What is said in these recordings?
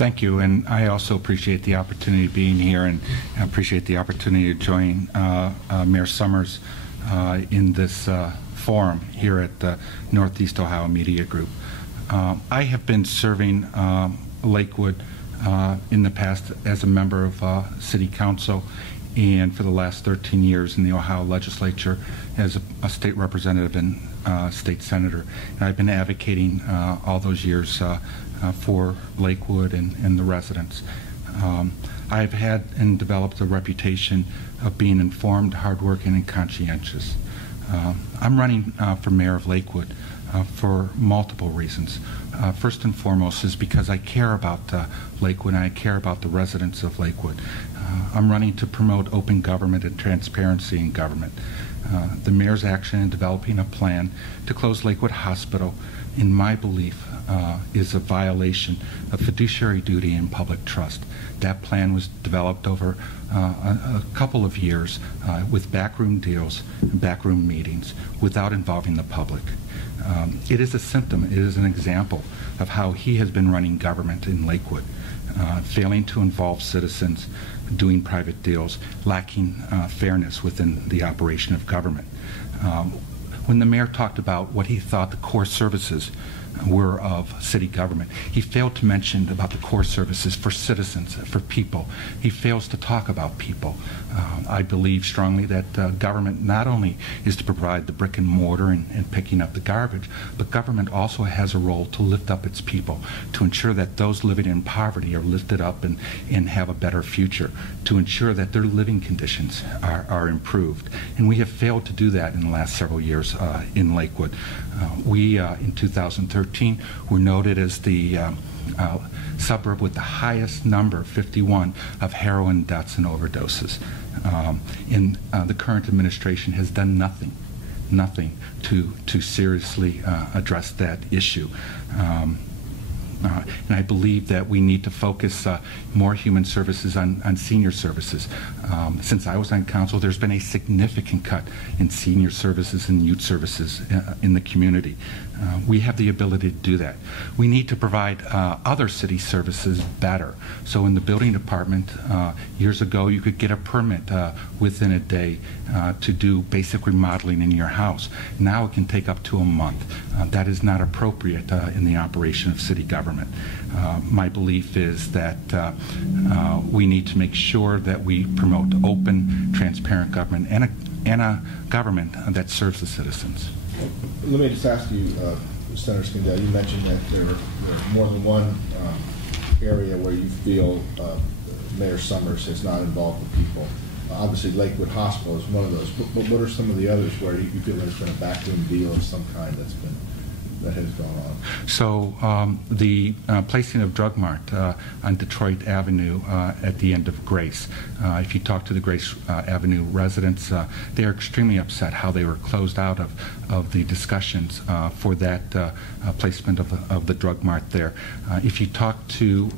Thank you, and I also appreciate the opportunity of being here, and I appreciate the opportunity to join Mayor Summers in this forum here at the Northeast Ohio Media Group. I have been serving Lakewood in the past as a member of City Council, and for the last 13 years in the Ohio Legislature as a state representative and state senator. And I've been advocating all those years for Lakewood and the residents. I've had and developed a reputation of being informed, hardworking, and conscientious. I'm running for mayor of Lakewood for multiple reasons. First and foremost is because I care about Lakewood and I care about the residents of Lakewood. I'm running to promote open government and transparency in government. The mayor's action in developing a plan to close Lakewood Hospital, in my belief, is a violation of fiduciary duty and public trust. That plan was developed over a couple of years with backroom deals and backroom meetings without involving the public. It is a symptom, it is an example of how he has been running government in Lakewood, failing to involve citizens, doing private deals, lacking fairness within the operation of government. When the mayor talked about what he thought the core services were of city government, he failed to mention about the core services for citizens, for people. He fails to talk about people. I believe strongly that government not only is to provide the brick and mortar and picking up the garbage, but government also has a role to lift up its people, to ensure that those living in poverty are lifted up and have a better future, to ensure that their living conditions are improved. And we have failed to do that in the last several years in Lakewood. We, in 2013, were noted as the suburb with the highest number, 51, of heroin deaths and overdoses. The current administration has done nothing to seriously address that issue. And I believe that we need to focus more human services on senior services. Since I was on council, there's been a significant cut in senior services and youth services in the community. We have the ability to do that. We need to provide other city services better. So in the building department, years ago, you could get a permit within a day to do basic remodeling in your house. Now it can take up to a month. That is not appropriate in the operation of city government. My belief is that we need to make sure that we promote open, transparent government and a government that serves the citizens. Let me just ask you, Senator Skindell, you mentioned that there are more than one area where you feel Mayor Summers has not involved the people. Obviously, Lakewood Hospital is one of those, but what are some of the others where you feel there's been a backroom deal of some kind that has gone on? So the placing of Drug Mart on Detroit Avenue at the end of Grace. If you talk to the Grace Avenue residents, they are extremely upset how they were closed out of the discussions for that placement of the Drug Mart there. If you talk to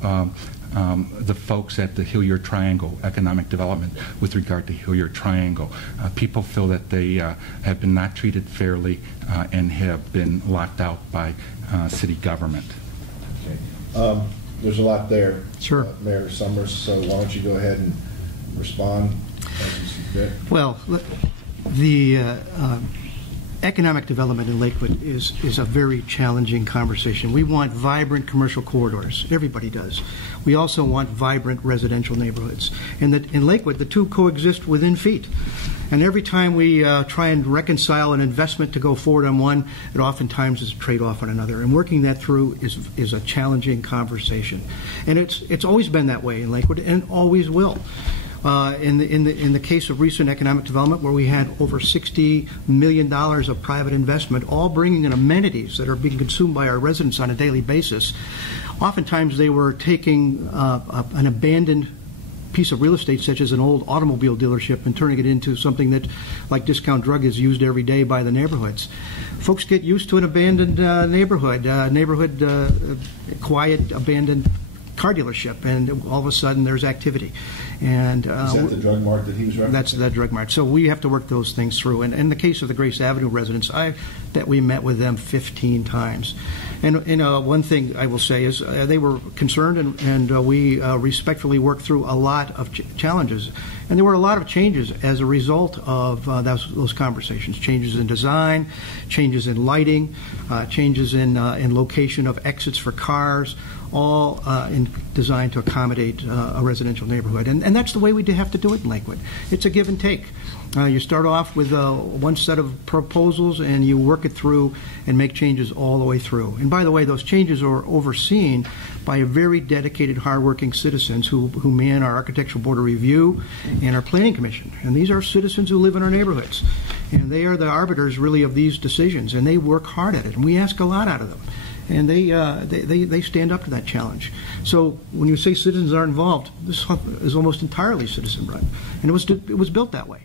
the folks at the Hilliard Triangle Economic Development with regard to Hilliard Triangle, people feel that they have been not treated fairly and have been locked out by city government. Okay. There's a lot there, sure. Mayor Summers, so why don't you go ahead and respond as you see fit? Well, the economic development in Lakewood is a very challenging conversation. We want vibrant commercial corridors. Everybody does. We also want vibrant residential neighborhoods. And that in Lakewood, the two coexist within feet. And every time we try and reconcile an investment to go forward on one, it oftentimes is a trade-off on another. And working that through is a challenging conversation. And it's always been that way in Lakewood and always will. In the case of recent economic development, where we had over $60 million of private investment, all bringing in amenities that are being consumed by our residents on a daily basis, oftentimes they were taking an abandoned piece of real estate, such as an old automobile dealership, and turning it into something that, like Discount Drug, is used every day by the neighborhoods. Folks get used to an abandoned neighborhood, quiet, abandoned car dealership, and all of a sudden there's activity. And Is that the drug mart that he was referencing? that's the drug mart. So we have to work those things through. And in the case of the Grace Avenue residents, that we met with them 15 times. And one thing I will say is they were concerned, and we respectfully worked through a lot of challenges. And there were a lot of changes as a result of those conversations. Changes in design, changes in lighting, changes in location of exits for cars, all designed to accommodate a residential neighborhood. And that's the way we have to do it in Lakewood. It's a give and take. You start off with one set of proposals, and you work it through and make changes all the way through. And by the way, those changes are overseen by very dedicated, hardworking citizens who man our Architectural Board of Review and our Planning Commission. And these are citizens who live in our neighborhoods. And they are the arbiters, really, of these decisions, and they work hard at it. And we ask a lot out of them. And they stand up to that challenge. So when you say citizens are involved, this is almost entirely citizen-run. And it was built that way.